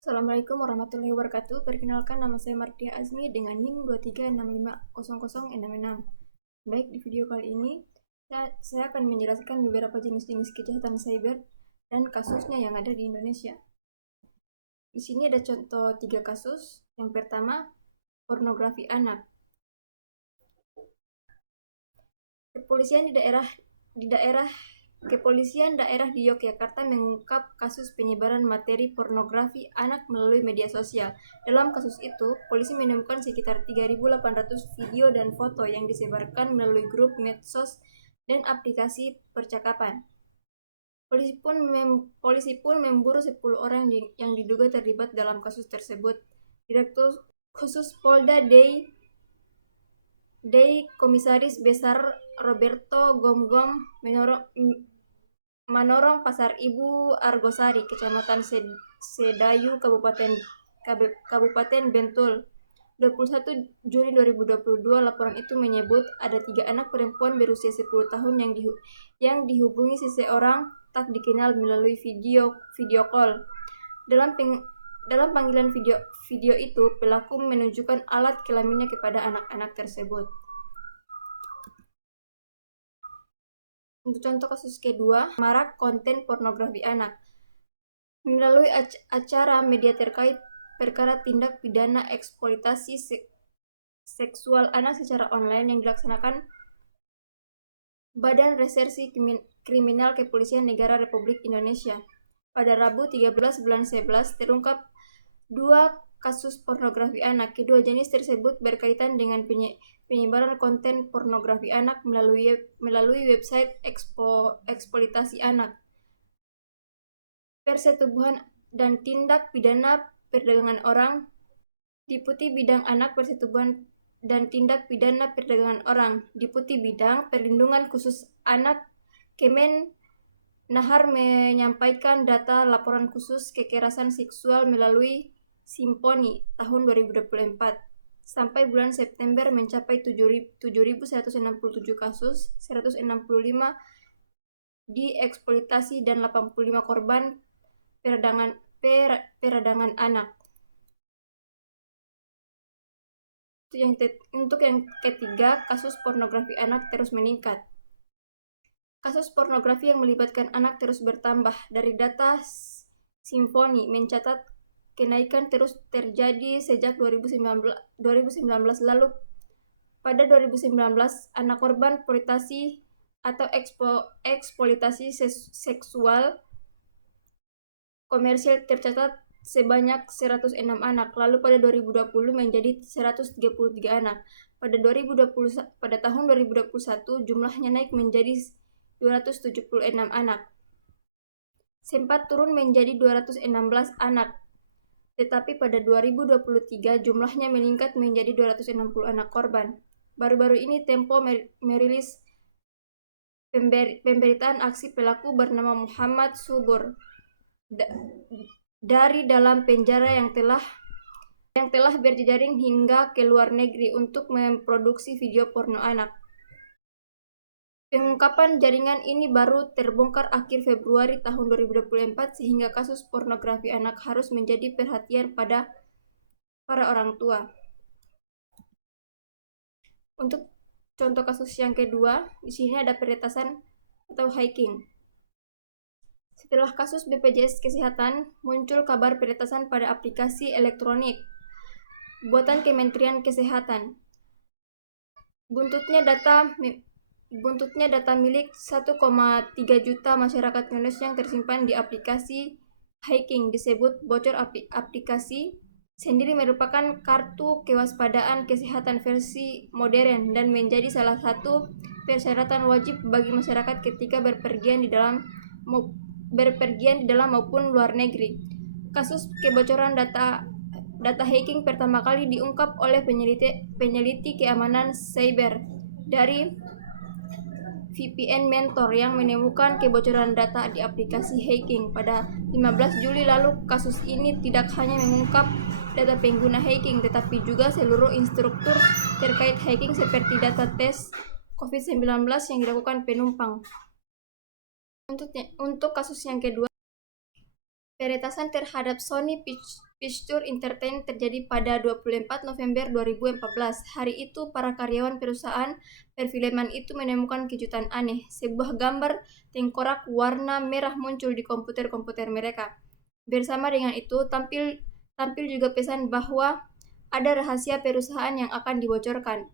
Assalamualaikum warahmatullahi wabarakatuh. Perkenalkan, nama saya Martia Azmi dengan NIM 23650066. Baik, di video kali ini saya akan menjelaskan beberapa jenis-jenis kejahatan cyber dan kasusnya yang ada di Indonesia. Di sini ada contoh 3 kasus. Yang pertama, pornografi anak. Kepolisian daerah di Yogyakarta mengungkap kasus penyebaran materi pornografi anak melalui media sosial. Dalam kasus itu, polisi menemukan sekitar 3.800 video dan foto yang disebarkan melalui grup medsos dan aplikasi percakapan. Polisi pun memburu 10 orang yang diduga terlibat dalam kasus tersebut. Direktur Khusus Polda Komisaris Besar Roberto Gomgom Manorong Pasar Ibu Argosari, Kecamatan Sedayu, Kabupaten Bentul, 21 Juni 2022. Laporan itu menyebut ada 3 anak perempuan berusia 10 tahun yang dihubungi seseorang tak dikenal melalui video call. Dalam panggilan video itu, pelaku menunjukkan alat kelaminnya kepada anak-anak tersebut. Untuk contoh kasus kedua, marak konten pornografi anak. Melalui acara media terkait perkara tindak pidana eksploitasi seksual anak secara online yang dilaksanakan Badan Reserse Kriminal Kepolisian Negara Republik Indonesia. Pada Rabu 13 bulan 11 terungkap 2 kasus pornografi anak. Kedua jenis tersebut berkaitan dengan penyebaran konten pornografi anak melalui website eksploitasi anak, persetubuhan dan tindak pidana perdagangan orang, Deputi Bidang Anak, Persetubuhan dan Tindak Pidana Perdagangan Orang, Deputi Bidang Perlindungan Khusus Anak, Kemen Nahar menyampaikan data laporan khusus kekerasan seksual melalui Simponi tahun 2024. Sampai bulan September mencapai 7.167 kasus, 165 dieksploitasi dan 85 korban peradangan anak. Untuk yang ketiga, kasus pornografi anak terus meningkat. Kasus pornografi yang melibatkan anak terus bertambah. Dari data Simponi mencatat kenaikan terus terjadi sejak 2019 lalu. Pada 2019, anak korban eksploitasi atau eksploitasi seksual komersial tercatat sebanyak 106 anak, lalu pada 2020 menjadi 133 anak. Pada tahun 2021 jumlahnya naik menjadi 276 anak. Sempat turun menjadi 216 anak. Tetapi pada 2023 jumlahnya meningkat menjadi 260 anak korban. Baru-baru ini Tempo merilis pemberitaan aksi pelaku bernama Muhammad Subur dari dalam penjara yang telah berjejaring hingga ke luar negeri untuk memproduksi video porno anak. Pengungkapan jaringan ini baru terbongkar akhir Februari tahun 2024 sehingga kasus pornografi anak harus menjadi perhatian pada para orang tua. Untuk contoh kasus yang kedua, di sini ada peretasan atau hacking. Setelah kasus BPJS Kesehatan, muncul kabar peretasan pada aplikasi elektronik buatan Kementerian Kesehatan. Buntutnya data milik 1,3 juta masyarakat Indonesia yang tersimpan di aplikasi hacking disebut bocor. Aplikasi sendiri merupakan kartu kewaspadaan kesehatan versi modern dan menjadi salah satu persyaratan wajib bagi masyarakat ketika berpergian di dalam maupun luar negeri. Kasus kebocoran data hacking pertama kali diungkap oleh peneliti keamanan cyber dari VPN Mentor yang menemukan kebocoran data di aplikasi hacking pada 15 Juli lalu. Kasus ini tidak hanya mengungkap data pengguna hacking, tetapi juga seluruh instruktur terkait hacking seperti data tes COVID-19 yang dilakukan penumpang. Untuk kasus yang kedua, Peretasan terhadap Sony Pictures Entertainment terjadi pada 24 November 2014. Hari itu, para karyawan perusahaan perfilman itu menemukan kejutan aneh. Sebuah gambar tengkorak warna merah muncul di komputer-komputer mereka. Bersama dengan itu, tampil juga pesan bahwa ada rahasia perusahaan yang akan dibocorkan.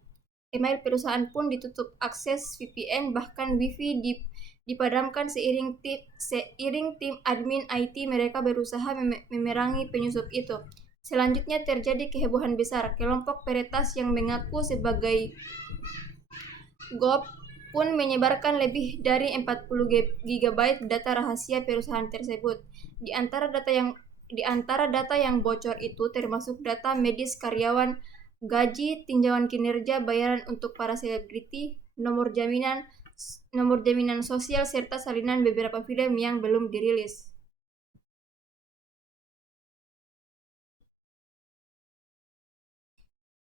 Email perusahaan pun ditutup akses VPN, bahkan Wi-Fi dipadamkan seiring tim admin IT mereka berusaha memerangi penyusup itu. Selanjutnya terjadi kehebohan besar. Kelompok peretas yang mengaku sebagai GOP pun menyebarkan lebih dari 40 GB data rahasia perusahaan tersebut. Di antara data yang bocor itu termasuk data medis karyawan, gaji, tinjauan kinerja, bayaran untuk para selebriti, nomor jaminan sosial, serta salinan beberapa film yang belum dirilis.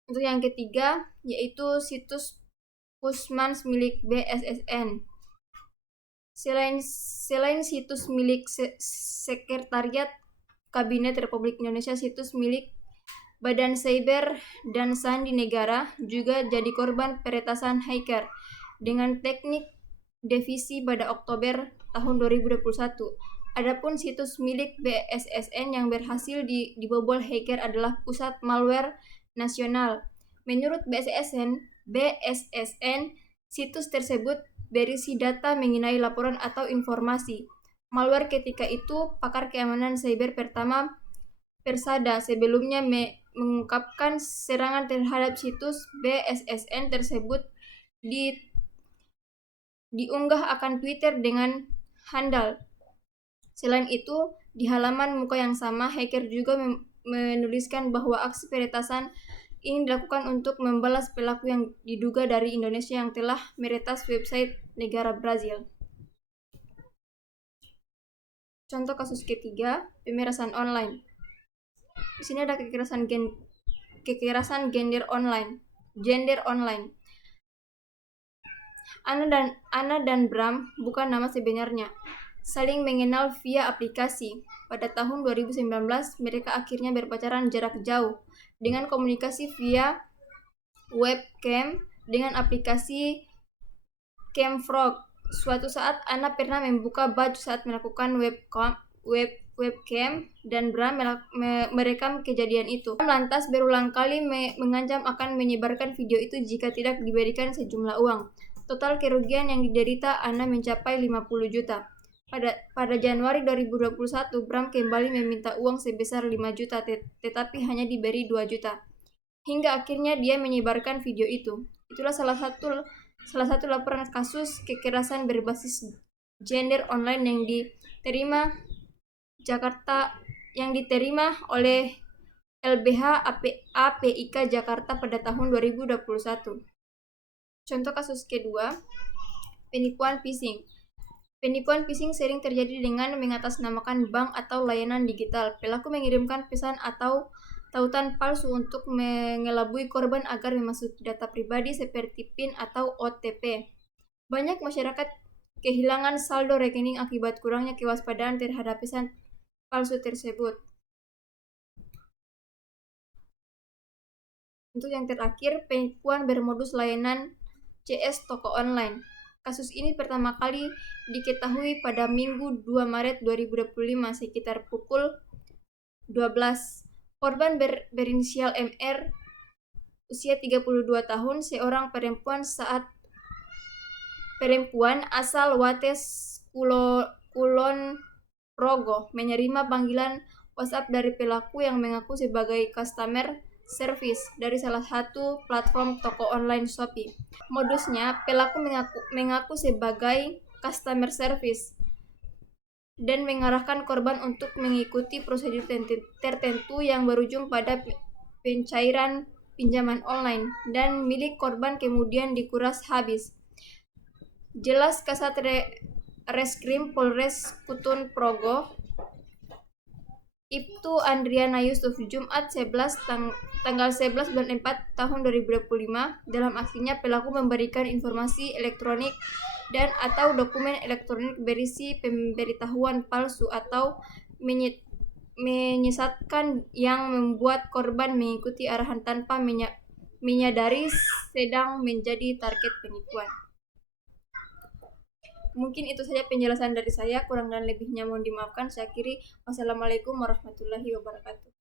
Untuk yang ketiga, yaitu situs Pusmans milik BSSN. Selain situs milik Sekretariat Kabinet Republik Indonesia, situs milik Badan Cyber dan Sandi Negara juga jadi korban peretasan hacker dengan teknik divisi pada Oktober tahun 2021. Adapun situs milik BSSN yang berhasil dibobol hacker adalah Pusat Malware Nasional. Menurut BSSN, situs tersebut berisi data mengenai laporan atau informasi malware. Ketika itu, pakar keamanan cyber pertama Persada sebelumnya mengungkapkan serangan terhadap situs BSSN tersebut diunggah akun Twitter dengan handle. Selain itu, di halaman muka yang sama, hacker juga menuliskan bahwa aksi peretasan ini dilakukan untuk membalas pelaku yang diduga dari Indonesia yang telah meretas website negara Brazil. Contoh kasus ketiga, pemerasan online. Di sini ada kekerasan gender online. Ana dan Bram bukan nama sebenarnya, saling mengenal via aplikasi. Pada tahun 2019, mereka akhirnya berpacaran jarak jauh dengan komunikasi via webcam dengan aplikasi Camfrog. Suatu saat, Ana pernah membuka baju saat melakukan webcam dan Bram merekam kejadian itu. Bram lantas berulang kali mengancam akan menyebarkan video itu jika tidak diberikan sejumlah uang. Total kerugian yang diderita Ana mencapai 50 juta. Pada Januari 2021, Bram kembali meminta uang sebesar 5 juta, tetapi hanya diberi 2 juta. Hingga akhirnya dia menyebarkan video itu. Itulah salah satu laporan kasus kekerasan berbasis gender online yang diterima oleh LBH APIK Jakarta pada tahun 2021. Contoh kasus kedua, penipuan phishing. Penipuan phishing sering terjadi dengan mengatasnamakan bank atau layanan digital. Pelaku mengirimkan pesan atau tautan palsu untuk mengelabui korban agar memasuki data pribadi seperti PIN atau OTP. Banyak masyarakat kehilangan saldo rekening akibat kurangnya kewaspadaan terhadap pesan palsu tersebut. Untuk yang terakhir, penipuan bermodus layanan CS toko online. Kasus ini pertama kali diketahui pada Minggu 2 Maret 2025 sekitar pukul 12. Korban berinisial MR, usia 32 tahun, seorang perempuan asal Wates Kulon Progo, menerima panggilan WhatsApp dari pelaku yang mengaku sebagai customer service dari salah satu platform toko online Shopee. Modusnya, pelaku mengaku sebagai customer service dan mengarahkan korban untuk mengikuti prosedur tertentu yang berujung pada pencairan pinjaman online, dan milik korban kemudian dikuras habis. Jelas Kasat Reskrim Polres Kutun Progo, Ibtu Andriana Yusuf, Jumat tanggal 11 bulan 4 tahun 2025. Dalam aksinya, pelaku memberikan informasi elektronik dan atau dokumen elektronik berisi pemberitahuan palsu atau menyesatkan yang membuat korban mengikuti arahan tanpa menyadari sedang menjadi target penipuan. Mungkin itu saja penjelasan dari saya, kurang dan lebihnya mohon dimaafkan. Saya akhiri. Wassalamualaikum warahmatullahi wabarakatuh.